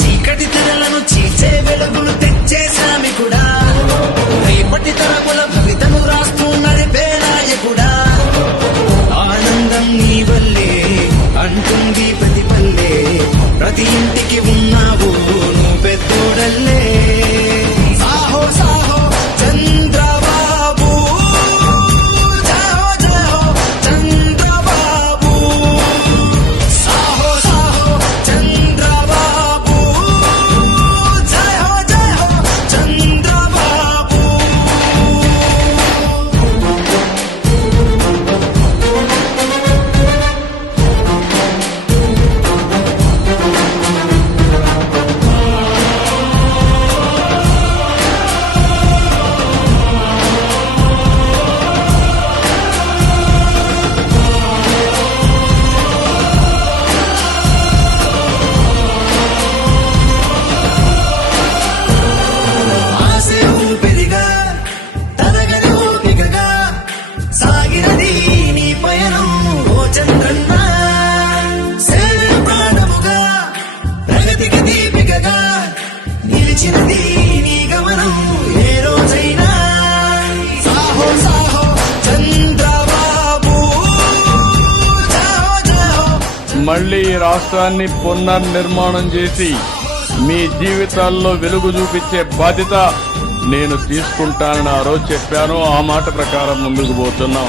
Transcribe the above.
చీకటి తెరలను చీచే వెలుగులు తెచ్చే శ్రామికుడా? రేపటి తరముల భవితను రాస్తూ నడిపే నాయకుడా? ఆనందం నీ వల్లే అంటుంది ప్రతి పల్లె ప్రతి ఇంటి వచ్చినది నీ గమనం ఏ రోజైనా సాహో సాహో చంద్రబాబు మళ్ళీ ఈ రాష్ట్రాన్ని పునర్నిర్మాణం చేసి మీ జీవితాల్లో వెలుగు చూపించే బాధ్యత నేను తీసుకుంటానని ఆ రోజు చెప్పాను. ఆ మాట ప్రకారం ముందుకు పోతున్నాం.